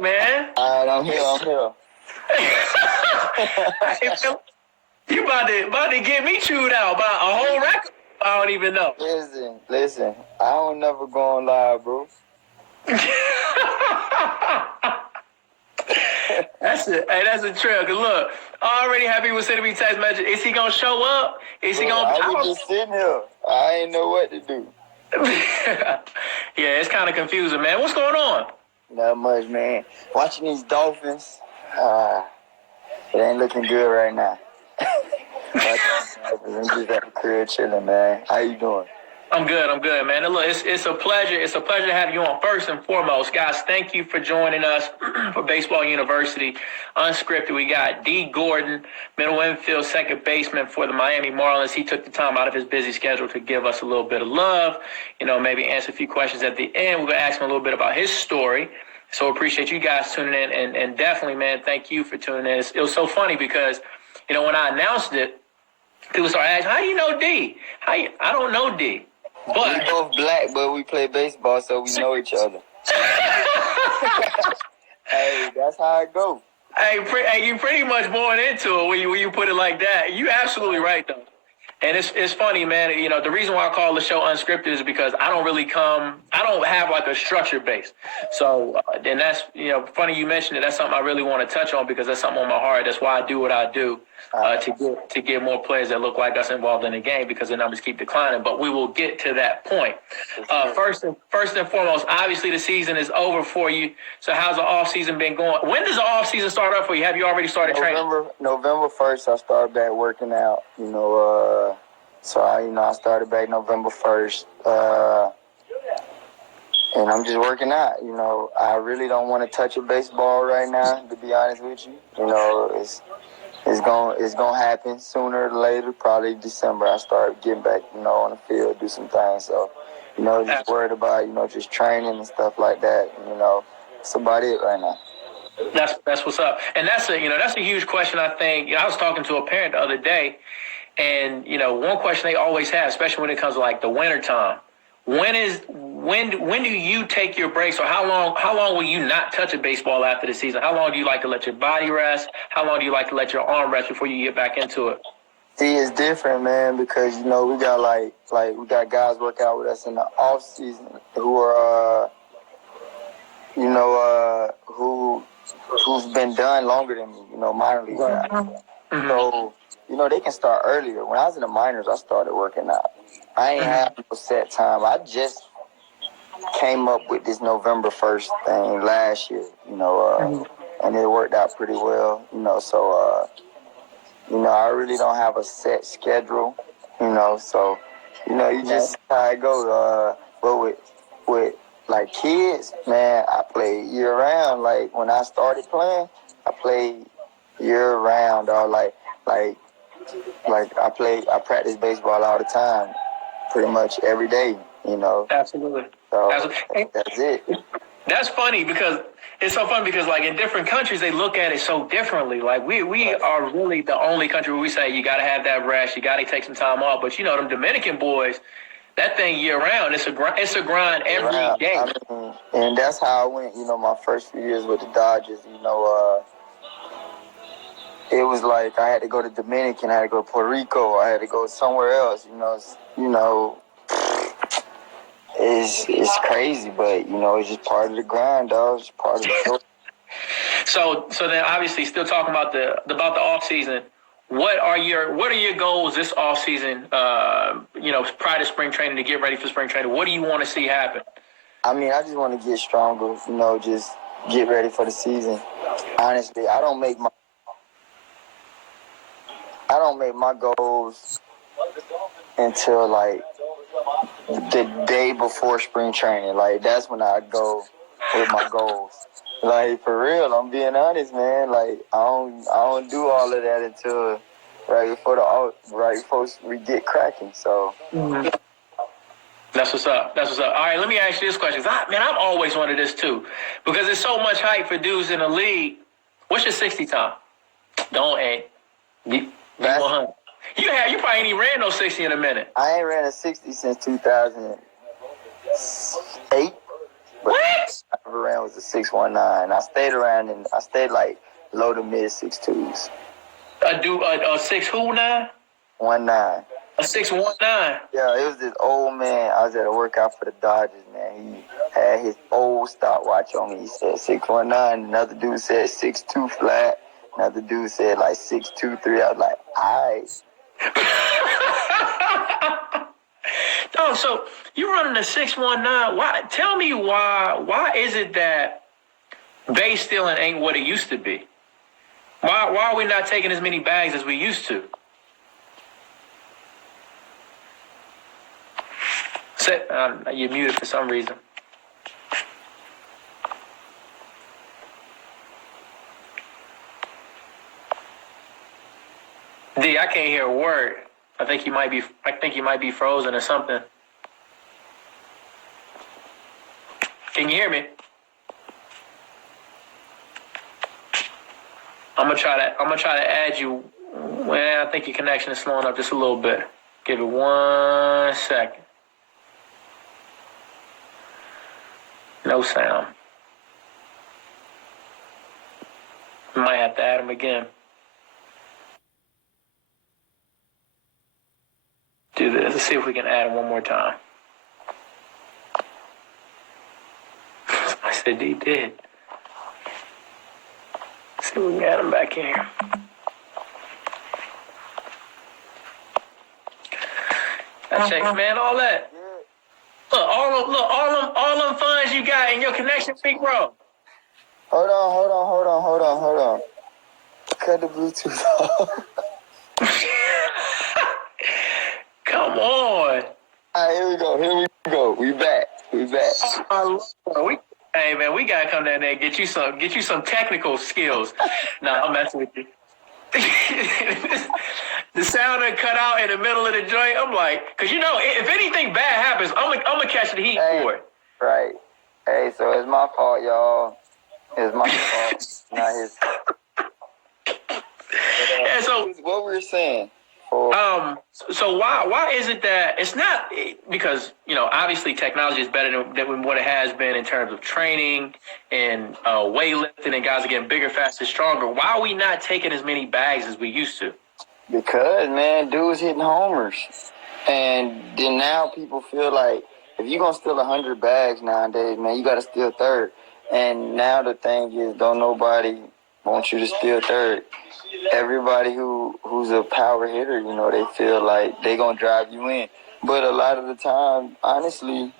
man. All right, I'm here. You about to get me chewed out by a whole record. I don't even know. Listen. I don't never go on live, bro. That's it. Hey, that's a trail. Cause look, I already have people sending me text messages. Is he gonna show up? Is he gonna? I was just sitting here. I ain't know what to do. Yeah, it's kind of confusing, man. What's going on? Not much, man. Watching these Dolphins, it ain't looking good right now. I'm just at the crib chilling, man. How you doing? I'm good, man. And look, it's a pleasure. It's a pleasure to have you on. First and foremost, guys, thank you for joining us for Baseball University Unscripted. We got Dee Gordon, middle infield, second baseman for the Miami Marlins. He took the time out of his busy schedule to give us a little bit of love. Maybe answer a few questions at the end. We're gonna ask him a little bit about his story. So appreciate you guys tuning in, and definitely, man, thank you for tuning in. It was so funny because, when I announced it, people started asking, "How do you know D?" I don't know D. But we both black, but we play baseball, so we know each other. Hey, that's how it go. Hey, you pretty much born into it when you put it like that. You absolutely right, though. And it's funny, man. The reason why I call the show Unscripted is because I don't have like a structure base. So, and that's, funny you mentioned it. That's something I really want to touch on because that's something on my heart. That's why I do what I do, to get more players that look like us involved in the game because the numbers keep declining. But we will get to that point. First and foremost, obviously the season is over for you. So how's the off season been going? When does the off season start up for you? Have you already started training? November 1st, I started back working out. So I started back November 1st, and I'm just working out. I really don't want to touch a baseball right now, to be honest with you. It's gonna happen sooner or later, probably December. I start getting back, on the field, do some things. So, just worried about, just training and stuff like that. That's about it right now. That's what's up, and that's a huge question. I think I was talking to a parent the other day. And, one question they always have, especially when it comes to like the winter time, when do you take your breaks, or how long will you not touch a baseball after the season? How long do you like to let your body rest? How long do you like to let your arm rest before you get back into it? See, it's different, man, because, we got we got guys work out with us in the off season who are, who's been done longer than me, minor league guys. Mm-hmm. So, they can start earlier. When I was in the minors, I started working out. I ain't have no set time. I just came up with this November 1st thing last year, and it worked out pretty well, so, I really don't have a set schedule, so, you just how it goes. But with like kids, man, I play year round. Like when I started playing, I played year round, dog. Like I practice baseball all the time, pretty much every day, Absolutely. So Absolutely. That's it. That's funny because it's so funny because like in different countries they look at it so differently. Like we are really the only country where we say you got to have that rest, you got to take some time off. But them Dominican boys, that thing year round, it's a grind every day. And that's how I went. My first few years with the Dodgers. It was like I had to go to Dominican, I had to go to Puerto Rico, I had to go somewhere else. It's crazy, but it's just part of the grind, dog. It's part of the show. So then obviously still talking about the off season. What are your goals this off season? Prior to spring training, to get ready for spring training. What do you want to see happen? I just want to get stronger. Just get ready for the season. Honestly, I don't make my goals until like the day before spring training. Like that's when I go with my goals. Like for real, I'm being honest, man. Like I don't do all of that until right before we get cracking. So. Mm-hmm. That's what's up. All right, let me ask you this question. I've always wanted this too, because there's so much hype for dudes in the league. What's your 60 time? Don't ain't. You probably ain't even ran no 60 in a minute. I ain't ran a 60 since 2008. What? I ever ran was a 6'19". I stayed like low to mid 6'2s. A 6 who now? 19. A 6'19". Yeah, it was this old man. I was at a workout for the Dodgers, man. He had his old stopwatch on me. He said 6'19". Another dude said 6'2" flat. Another dude said like 6'2", 3". I was like, all right. Oh, so you running a 6'19". Why? Tell me why. Why is it that base stealing ain't what it used to be? Why are we not taking as many bags as we used to? You're muted for some reason. D, I can't hear a word. I think you might be frozen or something. Can you hear me? I'm gonna try to add you. Well, I think your connection is slowing up just a little bit. Give it 1 second. No sound. Might have to add him again. Do this. Let's see if we can add him one more time. I said he did. Let's see if we can add him back in here. I checked, man, all that. Look, all them funds you got in your connection, big bro. Hold on. Cut the Bluetooth off. Come on. All right, here we go. We back. Hey man, we gotta come down there and get you some technical skills. Nah, I'm messing with you. The sound that cut out in the middle of the joint, I'm like, cause if anything bad happens, I'm gonna catch the heat for it. Right. Hey, so it's my fault, y'all. It's my fault, not his. And so what we were saying. So why is it that it's not, because obviously technology is better than what it has been in terms of training and weightlifting, and guys are getting bigger, faster, stronger. Why are we not taking as many bags as we used to? Because, man, dudes hitting homers, and then now people feel like if you're gonna steal 100 bags nowadays, man, you gotta steal third. And now the thing is, don't nobody want you to steal third. Everybody who's a power hitter, they feel like they gonna drive you in. But a lot of the time, honestly,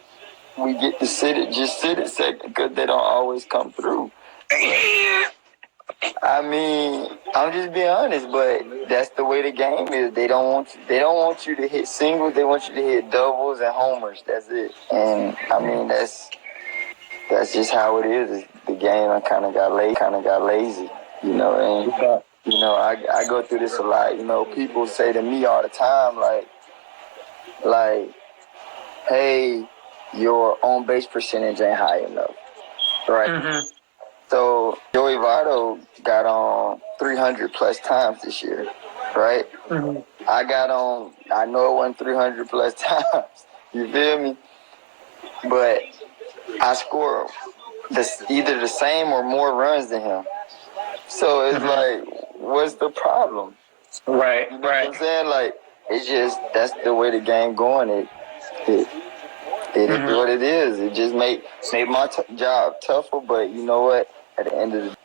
we get to sit it second because they don't always come through. I mean, I'm just being honest, but that's the way the game is. They don't want you to hit singles. They want you to hit doubles and homers. That's it. And I mean, that's just how it is. The game kind of got lazy, And I go through this a lot. People say to me all the time, like, hey, your on base percentage ain't high enough, right? Mm-hmm. So Joey Votto got on 300 plus times this year, right? Mm-hmm. I know it wasn't 300 plus times. You feel me? But I score either the same or more runs than him. So it's like, what's the problem? Right, you know what I'm saying? Like, it's just, that's the way the game going. It is what it is. It just made my job tougher. But you know what? At the end of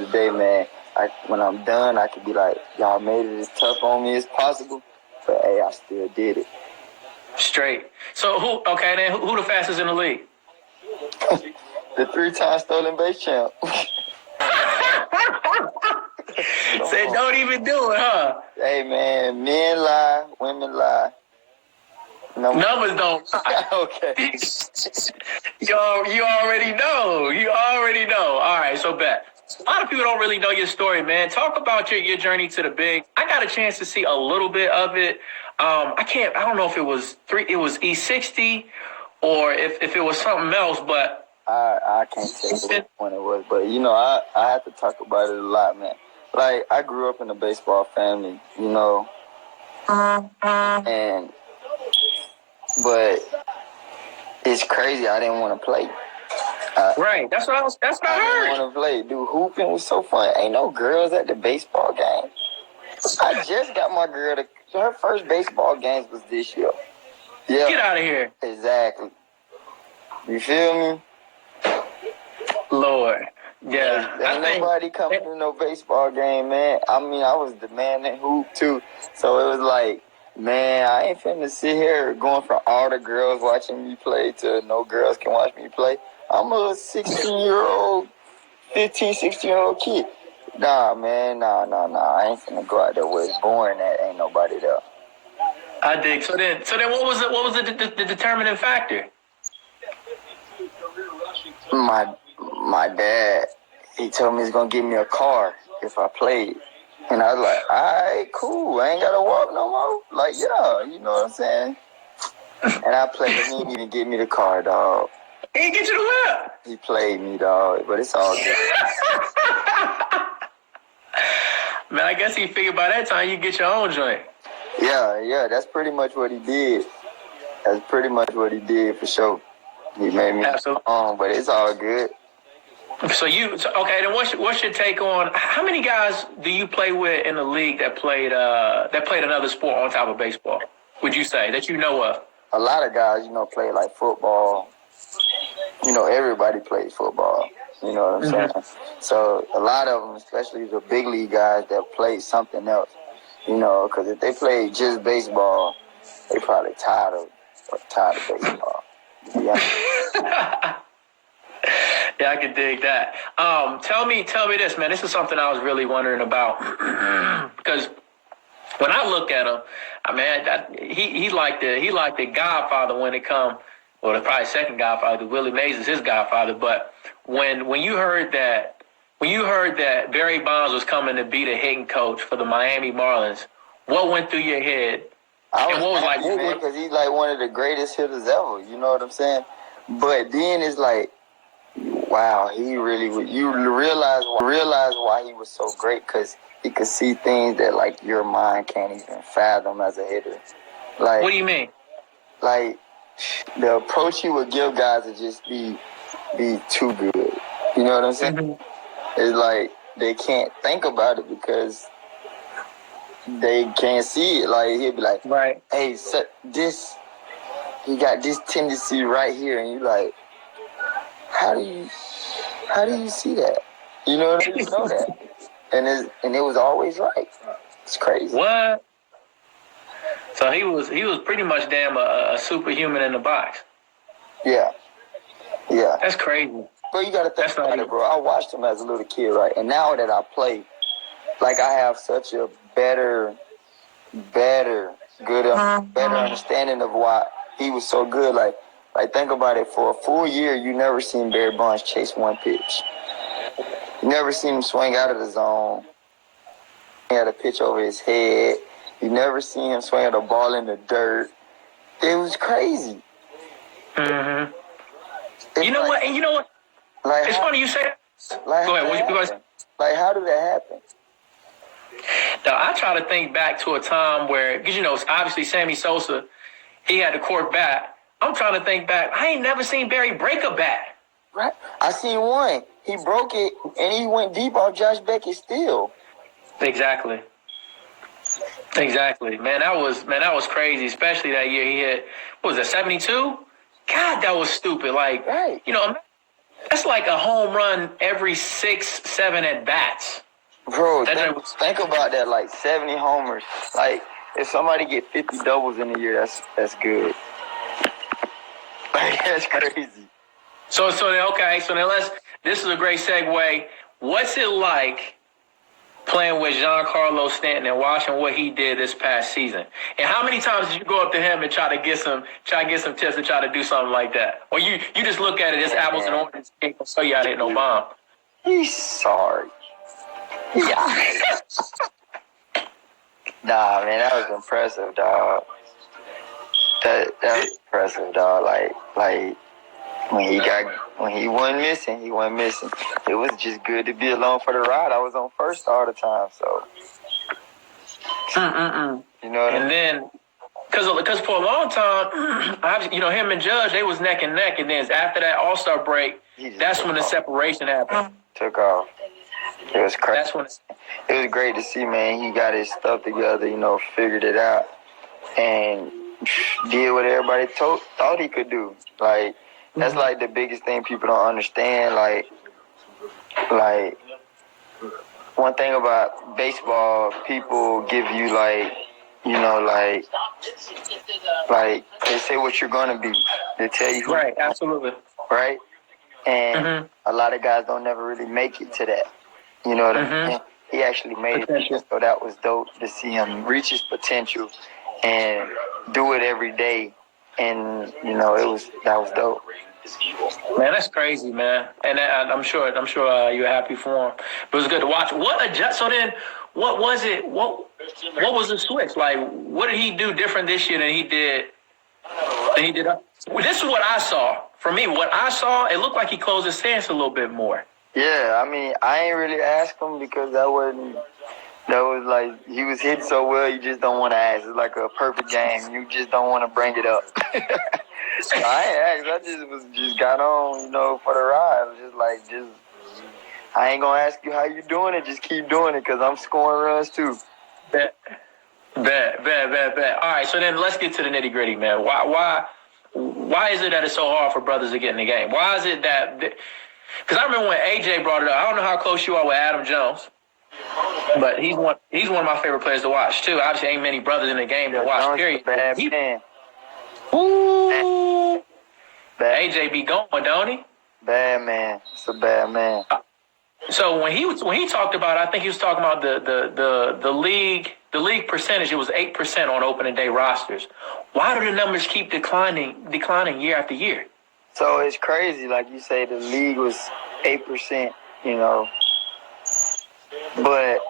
the day, man, when I'm done, I could be like, y'all made it as tough on me as possible. But hey, I still did it. Straight. So who the fastest in the league? The 3-time stolen base champ. Said don't even do it, huh? Hey man, men lie, women lie. Numbers don't lie. Okay. You already know. All right, so bet. A lot of people don't really know your story, man. Talk about your journey to the big. I got a chance to see a little bit of it. I don't know if it was E60 or if it was something else, but I can't tell you which one it was, but I have to talk about it a lot, man. Like, I grew up in a baseball family, but it's crazy. I didn't want to play. Right. That's what I heard. didn't want to play. Dude, hooping was so fun. Ain't no girls at the baseball game. I just got my girl her first baseball games was this year. Yeah. Get out of here. Exactly. You feel me? Lord. Yeah. Ain't nobody coming to no baseball game, man. I mean, I was the man that hooped too. So it was like, man, I ain't finna sit here going from all the girls watching me play to no girls can watch me play. I'm a 16-year-old, 15, 16-year-old kid. Nah, man, nah. I ain't finna go out there where it's boring that ain't nobody there. I dig. So then what was the determining factor? My dad, he told me he's gonna give me a car if I played. And I was like, all right, cool. I ain't gotta walk no more. Like, yeah, you know what I'm saying? And I played, he didn't even give me the car, dog. He didn't get you the whip. He played me, dog, but it's all good. Man, I guess he figured by that time you get your own joint. Yeah, that's pretty much what he did. That's pretty much what he did for sure. He made me but it's all good. So okay, then what's your take on how many guys do you play with in the league that played another sport on top of baseball? Would you say that you know of? A lot of guys, play like football. Everybody plays football. You know what I'm saying? So a lot of them, especially the big league guys that play something else, because if they play just baseball, they probably tired of baseball. Yeah. Yeah, I can dig that. Tell me this, man. This is something I was really wondering about because when I look at him, I mean, he like the Godfather when it come. Well, the probably second Godfather. Willie Mays is his Godfather. But when you heard that Barry Bonds was coming to be the hitting coach for the Miami Marlins, what went through your head? Because he's like one of the greatest hitters ever. You know what I'm saying? But then it's like, wow, he really would. You realize why he was so great, because he could see things that like your mind can't even fathom as a hitter. Like, what do you mean? Like, the approach he would give guys would just be too good. You know what I'm saying? Mm-hmm. It's like they can't think about it because they can't see it. Like, he'd be like, right, hey, so he got this tendency right here, and you like, how do you see that? You know what I mean? You know that, and it was always right. It's crazy. What? So he was pretty much damn a superhuman in the box. Yeah. That's crazy. But you got to think about it, bro. I watched him as a little kid, right? And now that I play, like, I have such a better understanding of why he was so good. Like think about it. For a full year, you never seen Barry Bonds chase one pitch. You never seen him swing out of the zone. He had a pitch over his head. You never seen him swing at a ball in the dirt. It was crazy. Mm-hmm. You know what? Like, it's funny you say that. Like, go ahead. Like, how did that happen? Now, I try to think back to a time where, because, obviously Sammy Sosa, he had the court bat. I'm trying to think back. I ain't never seen Barry break a bat. Right. I seen one. He broke it, and he went deep off Josh Beckett's steal. Exactly. Man, that was crazy, especially that year he hit, what was that, 72? God, that was stupid. Like, right. That's like a home run every 6-7 at-bats. Bro, think about that, like 70 homers. Like, if somebody get 50 doubles in a year, that's good. Like, that's crazy. So then this is a great segue. What's it like playing with Giancarlo Stanton and watching what he did this past season? And how many times did you go up to him and try to get some tips and try to do something like that? Or you just look at it as apples and oranges, ain't gonna show you how to hit no bomb. He's sorry. Yeah. Nah, man, that was impressive, dog. That was impressive, dog. Like when he wasn't missing, he wasn't missing. It was just good to be along for the ride. I was on first all the time, so. You know what I mean? And then, because for a long time, him and Judge, they was neck and neck, and then after that All-Star break, that's when the separation happened. Took off. It was crazy. That's when It was great to see, man. He got his stuff together, figured it out, and did what everybody thought he could do. Like, that's like the biggest thing people don't understand. Like one thing about baseball, people give you like they say what you're gonna be. They tell you who. Right, absolutely. Right, and a lot of guys don't never really make it to that. You know what I mean? He actually made it, so that was dope to see him reach his potential and do it every day. And that was dope. Man, that's crazy, man. And I'm sure you're happy for him. But it was good to watch. So then, what was it? What was the switch? Like, what did he do different this year than he did? This is what I saw. For me, what I saw, it looked like he closed his stance a little bit more. Yeah, I mean, I ain't really asked him because that was like, he was hitting so well, you just don't want to ask. It's like a perfect game. You just don't want to bring it up. So I ain't asked. I just got on, for the ride. I ain't going to ask you how you doing it. Just keep doing it because I'm scoring runs too. Bet. All right, so then let's get to the nitty gritty, man. Why is it that it's so hard for brothers to get in the game? Why is it that? Because I remember when AJ brought it up. I don't know how close you are with Adam Jones, but he's one of my favorite players to watch too. Obviously, ain't many brothers in the game that watch. Period. Bad man. Ooh. AJ be going, don't he? Bad man. It's a bad man. So when he talked about, I think he was talking about the league percentage. It was 8% on opening day rosters. Why do the numbers keep declining year after year? So it's crazy, like you say, the league was 8%, but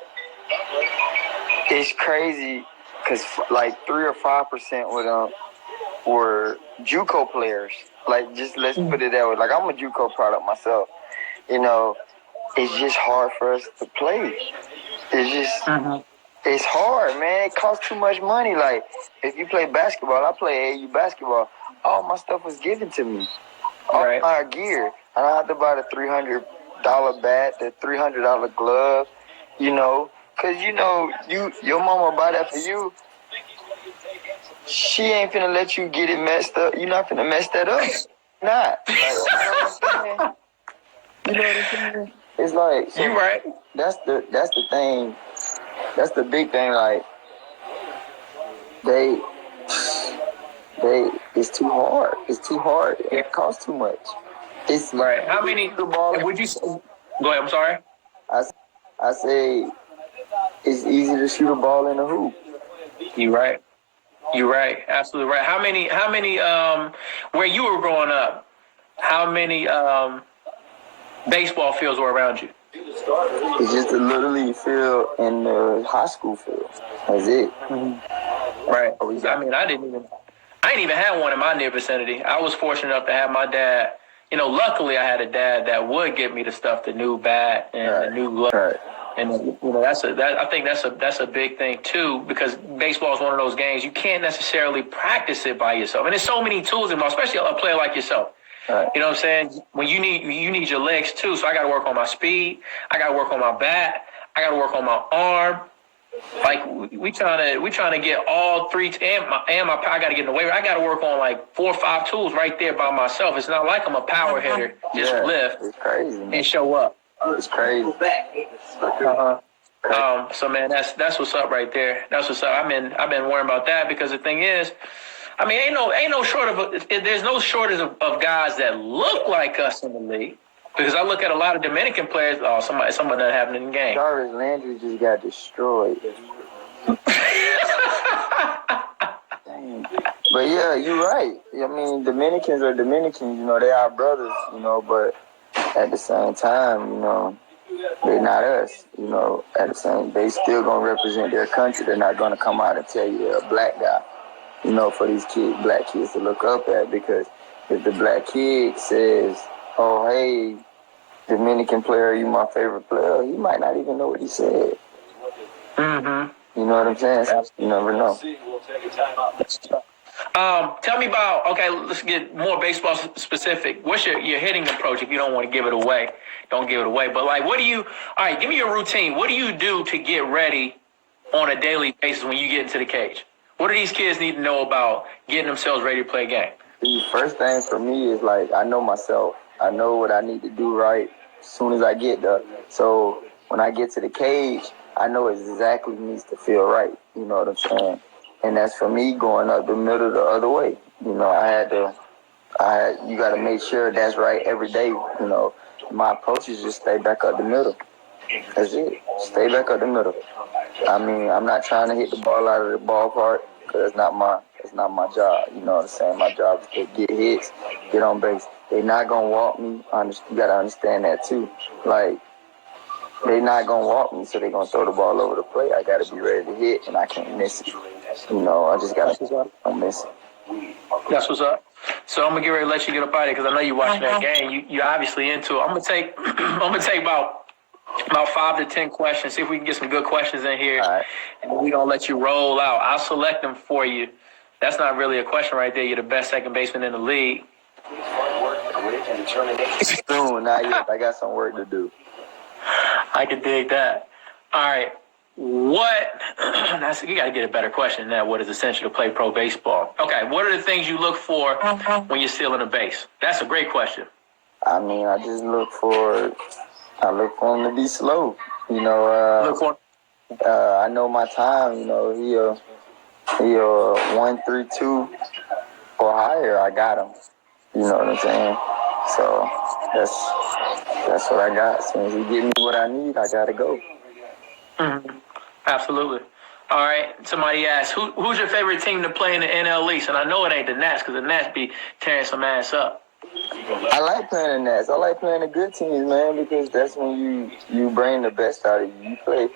it's crazy because like 3 or 5% were JUCO players. Like, just let's put it that way. Like, I'm a JUCO product myself. It's just hard for us to play. It's just, it's hard, man. It costs too much money. Like, if you play basketball, I play AAU basketball. All my stuff was given to me. All my gear. I don't have to buy the $300 bat, the $300 glove, because, your mama buy that for you. She ain't finna let you get it messed up. You're not finna mess that up. Not. Like, you know what I'm saying? It's like, so you right. That's the thing. That's the big thing. Like, it's too hard. It's too hard. It costs too much. It's right. How many would you say? Go ahead. I'm sorry. I say it's easy to shoot a ball in a hoop. You're right. Absolutely right. How many? Where you were growing up, how many baseball fields were around you? It's just a little league field and the high school field. That's it. Right. I mean, I didn't even have one in my near vicinity. I was fortunate enough to have my dad. Luckily I had a dad that would get me the stuff, the new bat and the new glove. Right. And I think that's a big thing too, because baseball is one of those games you can't necessarily practice it by yourself. And there's so many tools involved, especially a player like yourself. Right. You know what I'm saying? When you need your legs too. So I got to work on my speed. I got to work on my bat. I got to work on my arm. Like we trying to get all three and my I got to get in the way. I got to work on like 4 or 5 tools right there by myself. It's not like I'm a power hitter. Just lift and show up. It's crazy. So man, that's what's up right there. That's what's up. I've been worrying about that because the thing is, I mean, ain't no there's no shortage of guys that look like us in the league. Because I look at a lot of Dominican players. Oh, somebody that happened in the game. Jarvis Landry just got destroyed. Dang. But yeah, you're right. I mean, Dominicans are Dominicans. They are brothers. But at the same time, they're not us. At the same, they still gonna represent their country. They're not gonna come out and tell you they're a black guy. For these black kids to look up at, because if the black kid says, "Oh, hey, Dominican player, you my favorite player," he might not even know what he said. Mm-hmm. You know what I'm saying? You never know. Tell me about, okay, let's get more baseball specific. What's your hitting approach if you don't want to give it away? Don't give it away. But, like, all right, give me your routine. What do you do to get ready on a daily basis when you get into the cage? What do these kids need to know about getting themselves ready to play a game? The first thing for me is, like, I know myself. I know what I need to do right as soon as I get there. So when I get to the cage, I know exactly what needs to feel right. You know what I'm saying? And that's for me going up the middle the other way. You know, you got to make sure that's right every day. You know, my approach is just stay back up the middle. That's it. Stay back up the middle. I mean, I'm not trying to hit the ball out of the ballpark because it's not my job. You know what I'm saying? My job is to get hits, get on base. They're not going to walk me. You got to understand that too. Like, they're not going to walk me, so they're going to throw the ball over the plate. I got to be ready to hit, and I can't miss it. You know, I just got to don't miss it. That's what's up. So I'm gonna get ready to let you get up out of here because I know you're watching that game. You're obviously into it. I'm gonna take about 5 to 10 questions. See if we can get some good questions in here, All right. and we're gonna let you roll out. I'll select them for you. That's not really a question right there. You're the best second baseman in the league. Soon, not yet. I got some work to do. I can dig that. All right. You got to get a better question than that. What is essential to play pro baseball? Okay. What are the things you look for when you're stealing a base? That's a great question. I mean, I look for him to be slow. You know, I know my time. You know, he 1-3-2 or higher. I got him. You know what I'm saying? So that's what I got. As soon as he give me what I need, I gotta go. Mm-hmm. Absolutely. All right. Somebody asked, who's your favorite team to play in the NL East? And I know it ain't the Nats because the Nats be tearing some ass up. I like playing the Nats. I like playing the good teams, man, because that's when you bring the best out of you. You play,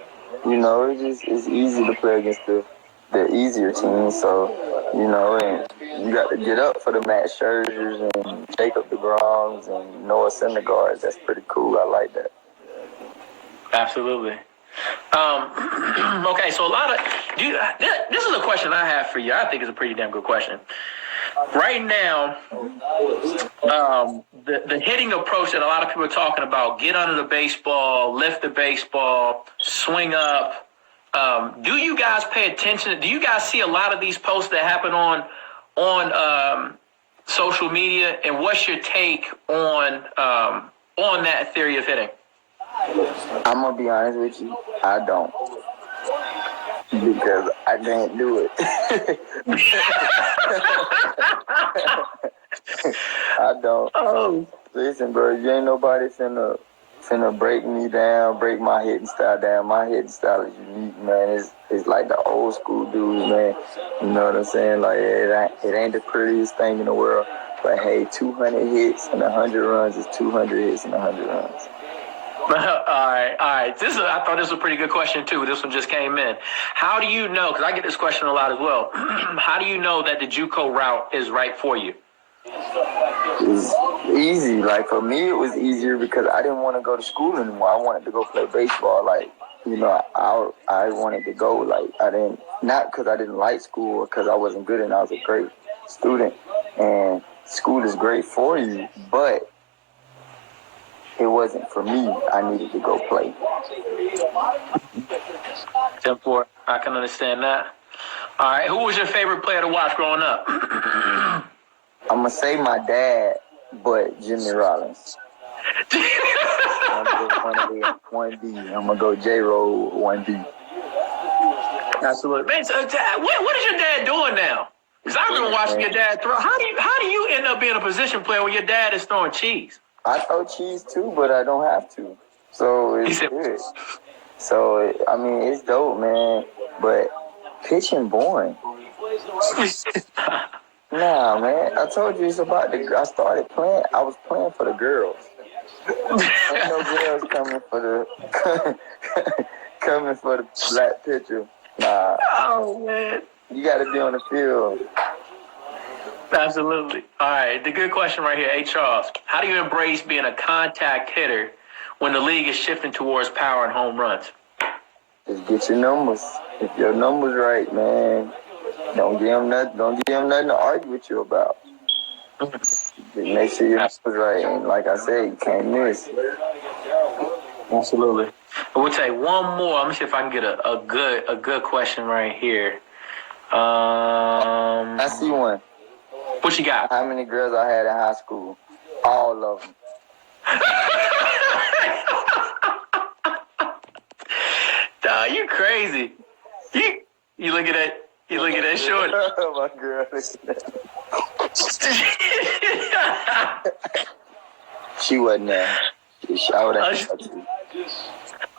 you know, it's easy to play against the easier teams. So, you know, and you got to get up for the Max Scherzers and Jacob deGroms and Noah Syndergaards. That's pretty cool. I like that. Absolutely. Okay, so this is a question I have for you. I think it's a pretty damn good question. Right now, the hitting approach that a lot of people are talking about, get under the baseball, lift the baseball, swing up. Do you guys pay attention? Do you guys see a lot of these posts that happen on social media? And what's your take on that theory of hitting? I'm going to be honest with you. I don't. Because I didn't do it. I don't. Oh. Listen, bro, you ain't nobody finna break me down, break my hitting style down. My hitting style is unique, man. It's like the old school dude, man. You know what I'm saying? Like, it ain't the prettiest thing in the world. But, hey, 200 hits and 100 runs is 200 hits and 100 runs. All right. I thought this was a pretty good question, too. This one just came in. How do you know, because I get this question a lot as well, how do you know that the JUCO route is right for you? It's easy. Like, for me, it was easier because I didn't want to go to school anymore. I wanted to go play baseball. Like, you know, I wanted to go. Like, not because I didn't like school or because I wasn't good and I was a great student. And school is great for you, but it wasn't for me. I needed to go play. 10-4. I can understand that. All right. Who was your favorite player to watch growing up? I'm going to say my dad, but Jimmy Rollins. I'm going to go 1B. I'm going to go J-Roll 1B. Absolutely. Man, so, what is your dad doing now? Because I remember watching your dad throw. How do you end up being a position player when your dad is throwing cheese? I throw cheese too, but I don't have to. So it's good. So, I mean, it's dope, man. But pitching boring. Nah, man. I told you it's about I started playing. I was playing for the girls. Ain't no girls coming for the black pitcher. Nah. Oh, man. You got to be on the field. Absolutely. All right. The good question right here. Hey, Charles, how do you embrace being a contact hitter when the league is shifting towards power and home runs? Just get your numbers. If your numbers right, man, Don't give him nothing. Don't give him nothing to argue with you about. Just make sure you're right. And like I said, you can't miss. Absolutely. We'll take one more. Let me see if I can get a good question right here. I see one. What you got? How many girls I had in high school? All of them. Dawg, you crazy. You look at that. You look at that short. Oh my girl. She wasn't there. I would have.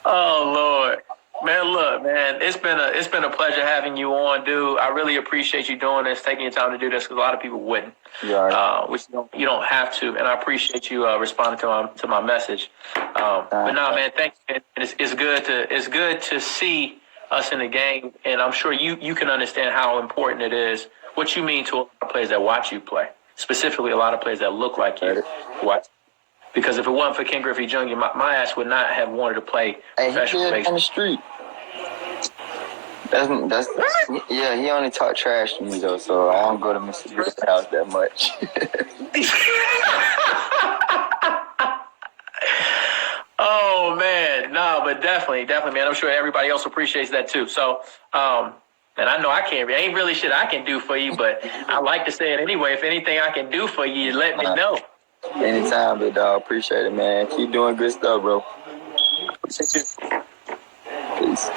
Oh Lord, man! Look, man, it's been a pleasure having you on, dude. I really appreciate you doing this, taking your time to do this, because a lot of people wouldn't. Which you don't have to, and I appreciate you responding to my message. But no, man, thank you. It's good to see us in the game, and I'm sure you can understand how important it is. What you mean to a lot of players that watch you play, specifically a lot of players that look like you. Watch. Because if it wasn't for Ken Griffey Jr., my ass would not have wanted to play professional baseball. On the street. That's yeah, he only talk trash to me, though, so I don't go to Mr. Griffey's house that much. Oh, man. No, but definitely, man. I'm sure everybody else appreciates that, too. So, and I know I ain't really shit I can do for you, but I like to say it anyway. If anything I can do for you, let me know. Anytime, big dog. Appreciate it, man. Keep doing good stuff, bro. Appreciate you. Peace.